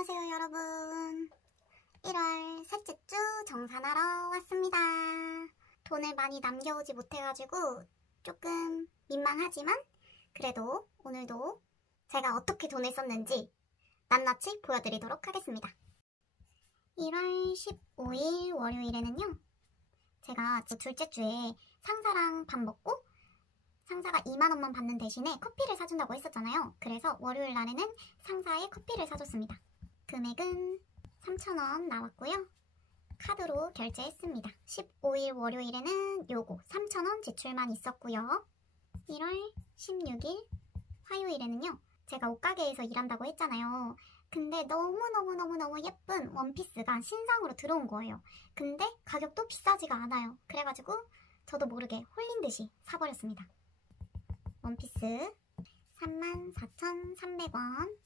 안녕하세요 여러분. 1월 셋째 주 정산하러 왔습니다. 돈을 많이 남겨오지 못해가지고 조금 민망하지만 그래도 오늘도 제가 어떻게 돈을 썼는지 낱낱이 보여드리도록 하겠습니다. 1월 15일 월요일에는요, 제가 둘째 주에 상사랑 밥 먹고 상사가 2만원만 받는 대신에 커피를 사준다고 했었잖아요. 그래서 월요일 날에는 상사에 커피를 사줬습니다. 금액은 3,000원 나왔고요. 카드로 결제했습니다. 15일 월요일에는 요거 3,000원 지출만 있었고요. 1월 16일 화요일에는요, 제가 옷가게에서 일한다고 했잖아요. 근데 너무너무 예쁜 원피스가 신상으로 들어온 거예요. 근데 가격도 비싸지가 않아요. 그래가지고 저도 모르게 홀린 듯이 사버렸습니다. 원피스 34,300원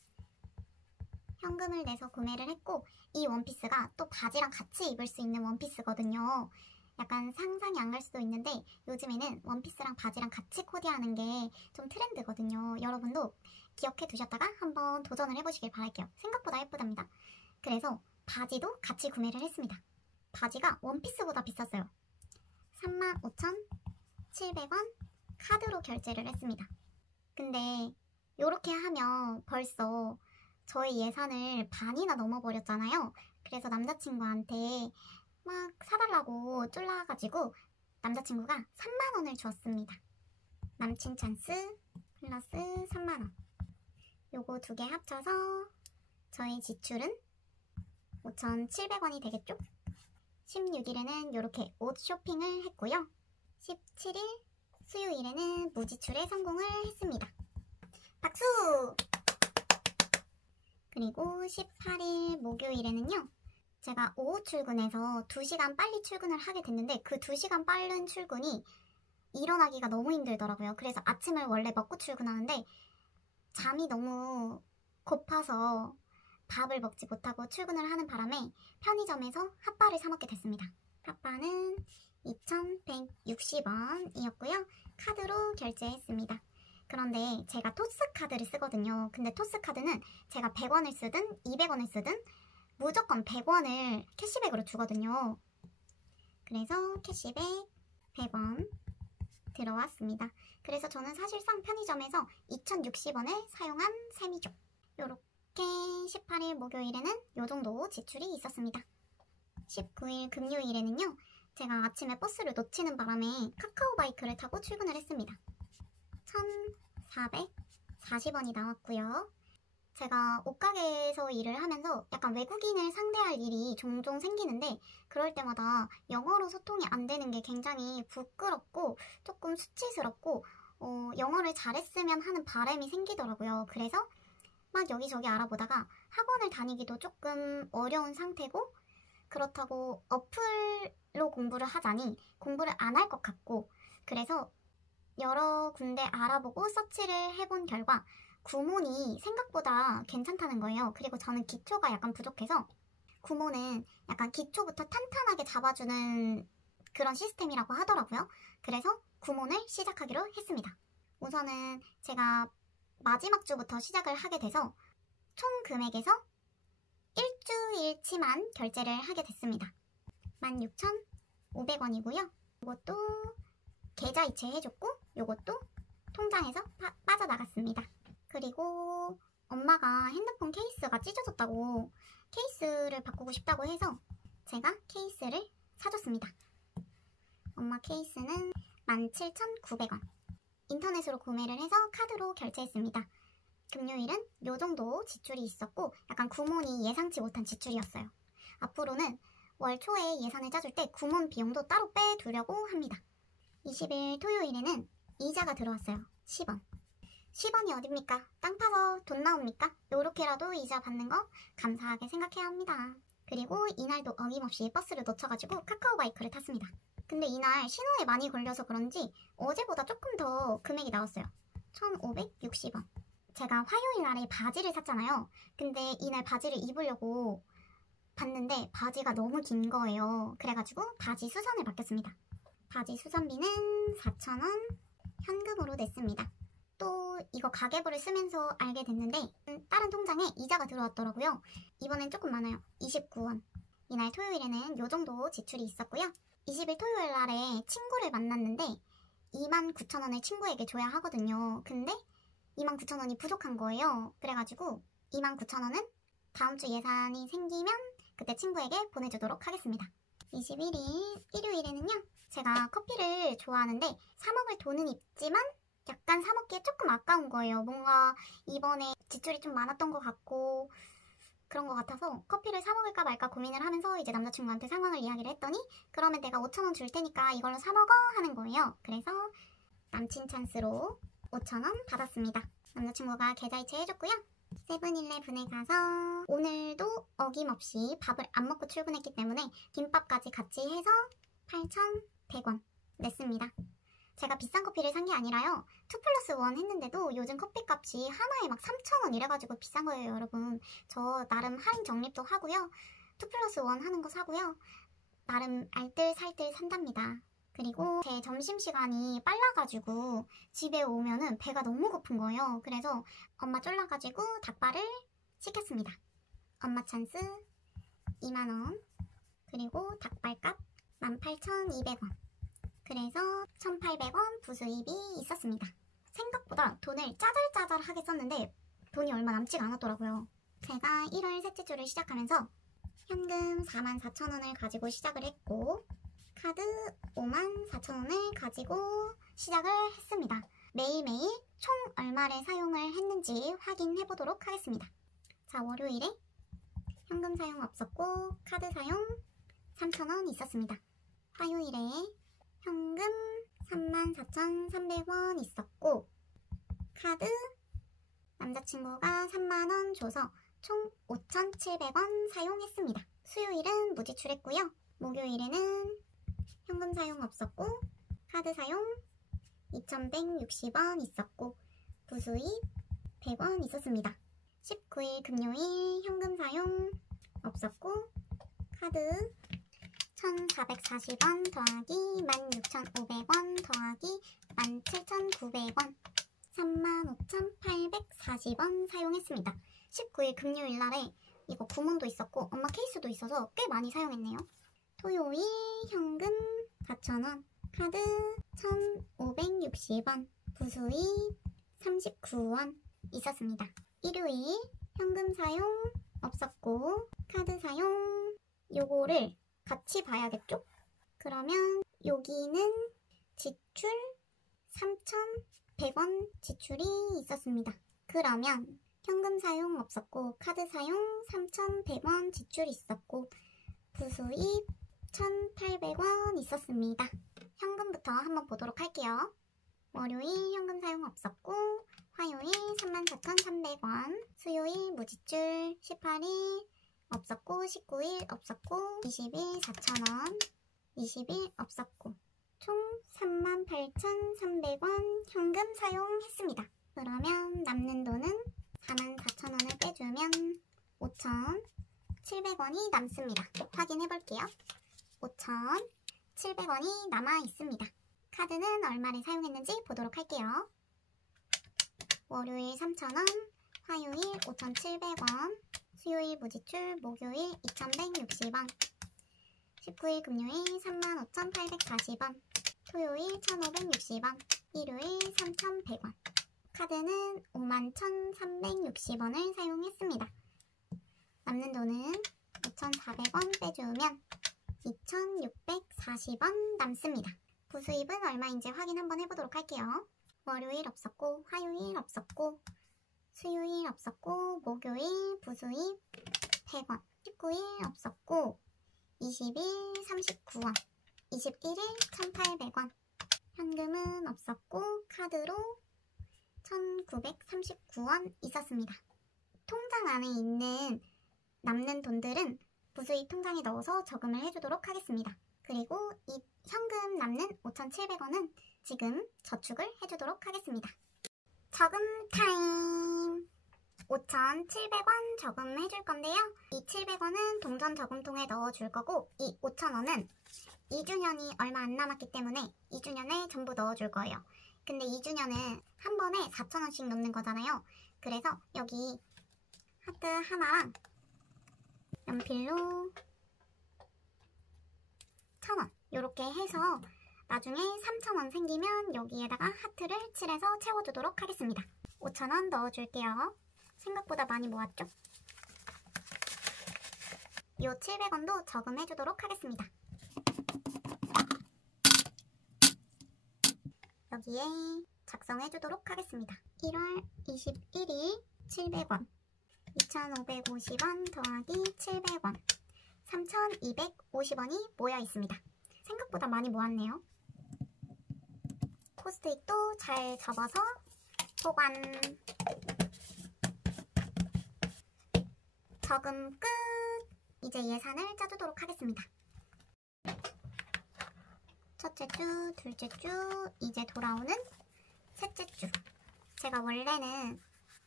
현금을 내서 구매를 했고, 이 원피스가 또 바지랑 같이 입을 수 있는 원피스거든요. 약간 상상이 안 갈 수도 있는데 요즘에는 원피스랑 바지랑 같이 코디하는 게 좀 트렌드거든요. 여러분도 기억해 두셨다가 한번 도전을 해보시길 바랄게요. 생각보다 예쁘답니다. 그래서 바지도 같이 구매를 했습니다. 바지가 원피스보다 비쌌어요. 35,700원 카드로 결제를 했습니다. 근데 이렇게 하면 벌써 저의 예산을 반이나 넘어버렸잖아요. 그래서 남자친구한테 막 사달라고 쫄라가지고 남자친구가 3만원을 주었습니다. 남친 찬스 플러스 3만원. 요거 두 개 합쳐서 저희 지출은 5,700원이 되겠죠? 16일에는 이렇게 옷 쇼핑을 했고요. 17일 수요일에는 무지출에 성공을 했습니다. 박수! 그리고 18일 목요일에는요, 제가 오후 출근해서 2시간 빨리 출근을 하게 됐는데 그 2시간 빠른 출근이 일어나기가 너무 힘들더라고요. 그래서 아침을 원래 먹고 출근하는데 잠이 너무 고파서 밥을 먹지 못하고 출근을 하는 바람에 편의점에서 핫바를 사 먹게 됐습니다. 핫바는 2,160원이었고요. 카드로 결제했습니다. 그런데 제가 토스카드를 쓰거든요. 근데 토스카드는 제가 100원을 쓰든 200원을 쓰든 무조건 100원을 캐시백으로 주거든요. 그래서 캐시백 100원 들어왔습니다. 그래서 저는 사실상 편의점에서 2,060원을 사용한 셈이죠. 요렇게 18일 목요일에는 요정도 지출이 있었습니다. 19일 금요일에는요, 제가 아침에 버스를 놓치는 바람에 카카오바이크를 타고 출근을 했습니다. 1,440원이 나왔고요. 제가 옷가게에서 일을 하면서 약간 외국인을 상대할 일이 종종 생기는데 그럴 때마다 영어로 소통이 안 되는 게 굉장히 부끄럽고 조금 수치스럽고 영어를 잘했으면 하는 바람이 생기더라고요. 그래서 막 여기저기 알아보다가 학원을 다니기도 조금 어려운 상태고, 그렇다고 어플로 공부를 하자니 공부를 안 할 것 같고, 그래서 여러 군데 알아보고 서치를 해본 결과 구몬이 생각보다 괜찮다는 거예요. 그리고 저는 기초가 약간 부족해서 구몬은 약간 기초부터 탄탄하게 잡아주는 그런 시스템이라고 하더라고요. 그래서 구몬을 시작하기로 했습니다. 우선은 제가 마지막 주부터 시작을 하게 돼서 총 금액에서 일주일치만 결제를 하게 됐습니다. 16,500원이고요. 이것도 계좌 이체 해줬고 이것도 통장에서 빠져나갔습니다. 그리고 엄마가 핸드폰 케이스가 찢어졌다고 케이스를 바꾸고 싶다고 해서 제가 케이스를 사줬습니다. 엄마 케이스는 17,900원. 인터넷으로 구매를 해서 카드로 결제했습니다. 금요일은 요정도 지출이 있었고 약간 구몬이 예상치 못한 지출이었어요. 앞으로는 월 초에 예산을 짜줄 때 구몬 비용도 따로 빼두려고 합니다. 20일 토요일에는 이자가 들어왔어요. 10원. 10원이 어딥니까? 땅 파서 돈 나옵니까? 요렇게라도 이자 받는 거 감사하게 생각해야 합니다. 그리고 이날도 어김없이 버스를 놓쳐가지고 카카오바이크를 탔습니다. 근데 이날 신호에 많이 걸려서 그런지 어제보다 조금 더 금액이 나왔어요. 1,560원. 제가 화요일 날에 바지를 샀잖아요. 근데 이날 바지를 입으려고 봤는데 바지가 너무 긴 거예요. 그래가지고 바지 수선을 맡겼습니다. 바지 수선비는 4,000원 현금으로 냈습니다. 또 이거 가계부를 쓰면서 알게 됐는데 다른 통장에 이자가 들어왔더라고요. 이번엔 조금 많아요. 29원. 이날 토요일에는 요 정도 지출이 있었고요. 20일 토요일 날에 친구를 만났는데 29,000원을 친구에게 줘야 하거든요. 근데 29,000원이 부족한 거예요. 그래가지고 29,000원은 다음 주 예산이 생기면 그때 친구에게 보내주도록 하겠습니다. 21일 일요일에는요. 제가 커피를 좋아하는데 사 먹을 돈은 있지만 약간 사 먹기에 조금 아까운 거예요. 뭔가 이번에 지출이 좀 많았던 것 같고 그런 것 같아서 커피를 사 먹을까 말까 고민을 하면서 이제 남자친구한테 상황을 이야기를 했더니 그러면 내가 5,000원 줄 테니까 이걸로 사 먹어 하는 거예요. 그래서 남친 찬스로 5,000원 받았습니다. 남자친구가 계좌이체 해줬고요. 세븐일레븐에 가서 오늘도 어김없이 밥을 안 먹고 출근했기 때문에 김밥까지 같이 해서 8,100원 냈습니다. 제가 비싼 커피를 산 게 아니라요. 2+1 했는데도 요즘 커피값이 하나에 막 3,000원 이래가지고 비싼 거예요, 여러분. 저 나름 할인 적립도 하고요. 2+1 하는 거 사고요. 나름 알뜰살뜰 산답니다. 그리고 제 점심시간이 빨라가지고 집에 오면은 배가 너무 고픈 거예요. 그래서 엄마 쫄라가지고 닭발을 시켰습니다. 엄마 찬스 2만원. 그리고 닭발값 18,200원. 그래서 1,800원 부수입이 있었습니다. 생각보다 돈을 짜잘짜잘하게 썼는데 돈이 얼마 남지가 않았더라고요. 제가 1월 셋째 주를 시작하면서 현금 44,000원을 가지고 시작을 했고 카드 54,000원을 가지고 시작을 했습니다. 매일매일 총 얼마를 사용을 했는지 확인해 보도록 하겠습니다. 자, 월요일에 현금 사용 없었고 카드 사용 3,000원 있었습니다. 화요일에 현금 34,300원 있었고 카드 남자친구가 3만원 줘서 총 5,700원 사용했습니다. 수요일은 무지출했고요. 목요일에는 현금 사용 없었고 카드 사용 2,160원 있었고 부수입 100원 있었습니다. 19일 금요일 현금 사용 없었고 카드 1,440원 더하기 16,500원 더하기 17,900원 35,840원 사용했습니다. 19일 금요일 날에 이거 구몬도 있었고 엄마 케이스도 있어서 꽤 많이 사용했네요. 토요일 현금 4,000원 카드 1,560원 부수입 39원 있었습니다. 일요일 현금 사용 없었고 카드 사용 요거를 같이 봐야겠죠? 그러면 여기는 지출 3,100원 지출이 있었습니다. 그러면 현금 사용 없었고 카드 사용 3,100원 지출이 있었고 부수입 1,800원 있었습니다. 현금부터 한번 보도록 할게요. 월요일 현금 사용 없었고 화요일 34,300원 수요일 무지출 18일 없었고 19일 없었고 20일 4,000원 20일 없었고 총 38,300원 현금 사용했습니다. 그러면 남는 돈은 44,000원을 빼주면 5,700원이 남습니다. 확인해 볼게요. 5,700원이 남아 있습니다. 카드는 얼마를 사용했는지 보도록 할게요. 월요일 3,000원, 화요일 5,700원, 수요일 무지출, 목요일 2,160원, 19일 금요일 35,840원, 토요일 1,560원, 일요일 3,100원. 카드는 51,360원을 사용했습니다. 남는 돈은 5,400원 빼주면 2,640원 남습니다. 부수입은 얼마인지 확인 한번 해보도록 할게요. 월요일 없었고 화요일 없었고 수요일 없었고 목요일 부수입 100원 19일 없었고 20일 39원 21일 1,800원 현금은 없었고 카드로 1,939원 있었습니다. 통장 안에 있는 남는 돈들은 부수입 통장에 넣어서 저금을 해주도록 하겠습니다. 그리고 이 현금 남는 5,700원은 지금 저축을 해주도록 하겠습니다. 저금 타임! 5,700원 저금해줄 건데요. 이 700원은 동전 저금통에 넣어줄 거고 이 5,000원은 2주년이 얼마 안 남았기 때문에 2주년에 전부 넣어줄 거예요. 근데 2주년은 한 번에 4,000원씩 넣는 거잖아요. 그래서 여기 하트 하나랑 연필로 1,000원 이렇게 해서 나중에 3,000원 생기면 여기에다가 하트를 칠해서 채워주도록 하겠습니다. 5,000원 넣어줄게요. 생각보다 많이 모았죠? 이 700원도 저금해주도록 하겠습니다. 여기에 작성해주도록 하겠습니다. 1월 21일 700원 2,550원 더하기 700원 3,250원이 모여 있습니다. 생각보다 많이 모았네요. 포스트잇도 잘 접어서 보관. 저금 끝! 이제 예산을 짜주도록 하겠습니다. 첫째 주, 둘째 주, 이제 돌아오는 셋째 주. 제가 원래는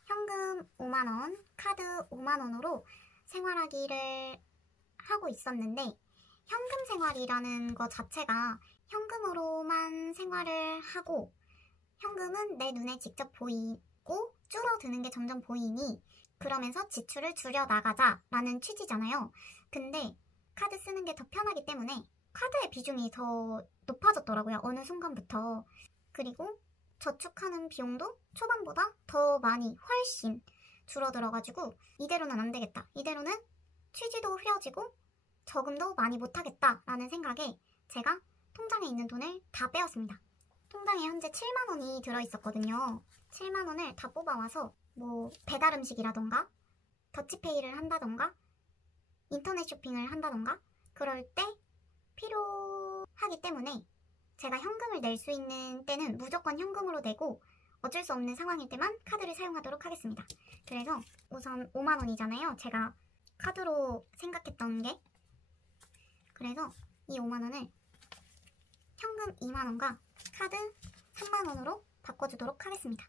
현금 5만원, 카드 5만원으로 생활하기를 하고 있었는데 현금 생활이라는 것 자체가 현금으로만 생활을 하고 현금은 내 눈에 직접 보이고 줄어드는 게 점점 보이니 그러면서 지출을 줄여나가자 라는 취지잖아요. 근데 카드 쓰는 게 더 편하기 때문에 카드의 비중이 더 높아졌더라고요. 어느 순간부터. 그리고 저축하는 비용도 초반보다 더 많이 훨씬 줄어들어가지고 이대로는 안 되겠다. 이대로는 취지도 흐려지고 저금도 많이 못하겠다 라는 생각에 제가 통장에 있는 돈을 다 빼었습니다. 통장에 현재 7만원이 들어있었거든요. 7만원을 다 뽑아와서 뭐 배달 음식이라던가 더치페이를 한다던가 인터넷 쇼핑을 한다던가 그럴 때 필요하기 때문에 제가 현금을 낼 수 있는 때는 무조건 현금으로 내고 어쩔 수 없는 상황일 때만 카드를 사용하도록 하겠습니다. 그래서 우선 5만원이잖아요. 제가 카드로 생각했던 게. 그래서 이 5만원을 현금 2만원과 카드 3만원으로 바꿔주도록 하겠습니다.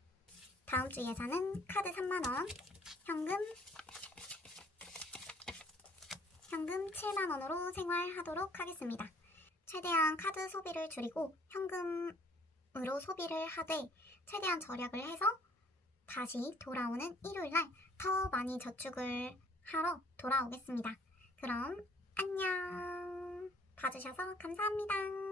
다음 주 예산은 카드 3만원, 현금 7만원으로 생활하도록 하겠습니다. 최대한 카드 소비를 줄이고 현금으로 소비를 하되 최대한 절약을 해서 다시 돌아오는 일요일날 더 많이 저축을 하러 돌아오겠습니다. 그럼 안녕. 봐주셔서 감사합니다.